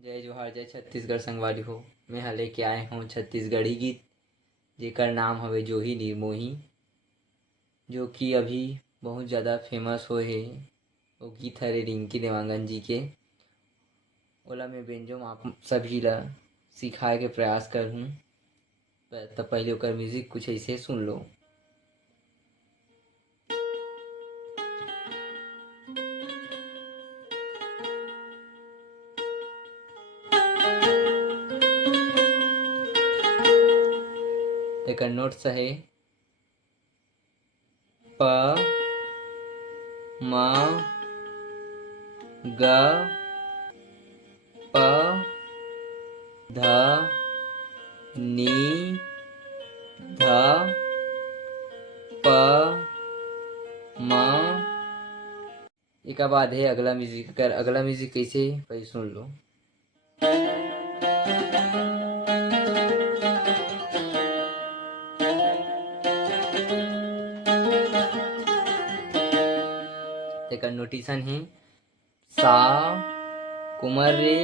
जय जोहार जय छत्तीसगढ़ संगवारी हो। मैं ह लेके आए हूँ छत्तीसगढ़ी गीत जेकर नाम हवे जोही निर्मोही, जो कि अभी बहुत ज़्यादा फेमस होए हे। वो गीत हरे रिंकी देवांगन जी के। ओला मैं बेंजो आप सभी ला सिखाए के प्रयास करहूँ। तब पहले ओकर म्यूजिक कुछ ऐसे सुन लो। एकर नोट्स है प म ग प ध नी ध प म। एक बाद है अगला म्यूजिक। कर अगला म्यूजिक कैसे पहले सुन लो। एकर नोटिशन है सा कुमर रे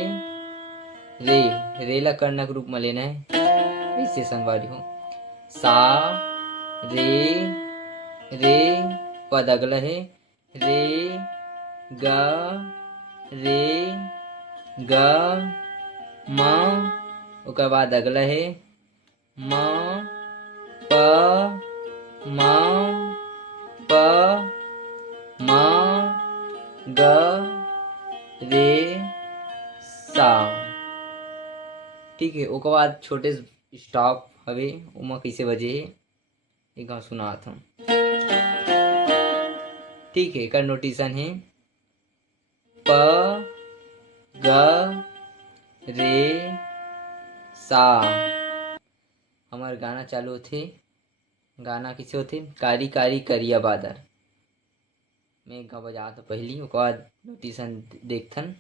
रे। रे ला कर्णक रूप में लेना है। ऐसे संगवारी हो सा रे रे। पद अगला है रे ग रे ग म। ओकर बाद अगला है म प म प म ग रे सा। ठीक है। ओकर बाद छोटे स्टॉप हवे ओमा कैसे बजे हे एक गाँव सुनात हूँ। ठीक है। एकर नोटिशन है प ग रे सा। हमार गाना चालू होथे। गाना कैसे होथे कारी कारी करिया बादर। मैं एक गाँव बजात पहली ओकर बाद नोटिशन देखथन।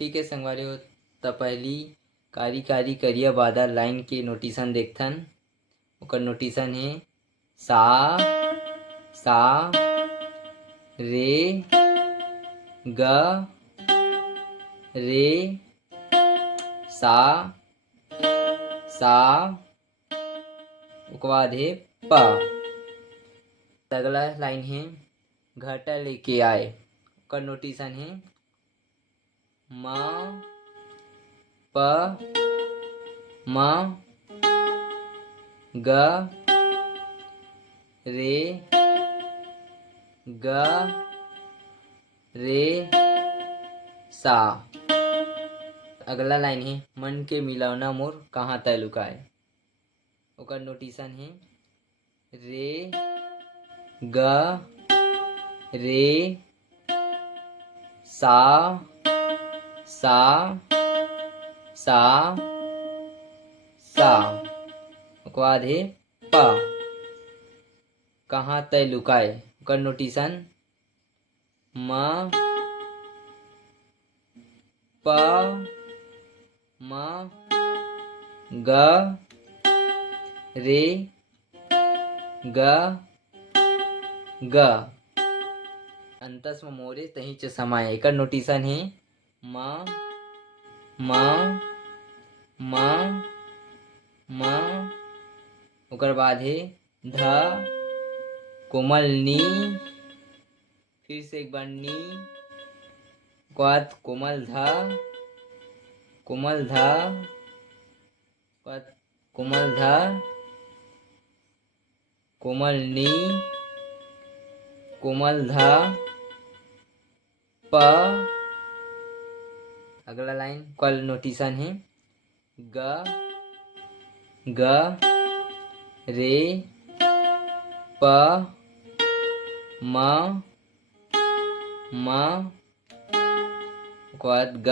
ठीक है संगवारी हो। तब पहली कारी कारी करिया बादल लाइन के नोटिशन देखथन। ओकर नोटिशन है सा सा रे ग रे सा सा। ओकर बाद है प। अगला लाइन है घटा लेके आए। ओकर नोटिशन है म प म ग रे ग रे सा। अगला लाइन है मन के मिलौना मोर कहाँ तय लुकाए। ओकर नोटिशन है रे ग रे सा सा सा सा। ओकर बाद है प कहाँ तय लुकाए। ओकर नोटिशन म प म ग रे ग ग। अंतस में मोरे तही च समाये। एकर नोटिशन है म म म म। ओकर बाद है ध कोमल नी। फिर से एक बार नी। ओकर बाद कोमल ध कोमल ध कोमल ध कोमल नी कोमल ध प। अगला लाइन कल नोटिशन है ग ग रे प म म। ओकर बाद ग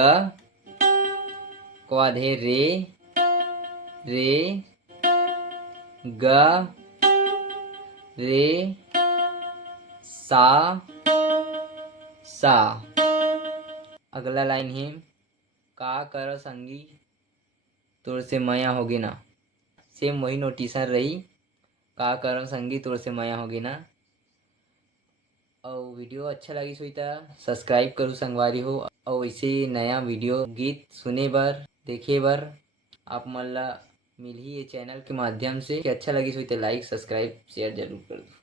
को बाद है रे रे ग रे सा सा। अगला लाइन है का कर संगी तोर से मया होगे ना। सेम वही नोटिशन रही, का करम संगी तोर से मया होगे ना। और वीडियो अच्छा लगी सोई तो सब्सक्राइब करूँ संगवारी हो। और ऐसे नया वीडियो गीत सुने बर देखे बर आप मन ला मिलही ये चैनल के माध्यम से। कि अच्छा लगी सोई तो लाइक सब्सक्राइब शेयर जरूर कर दो।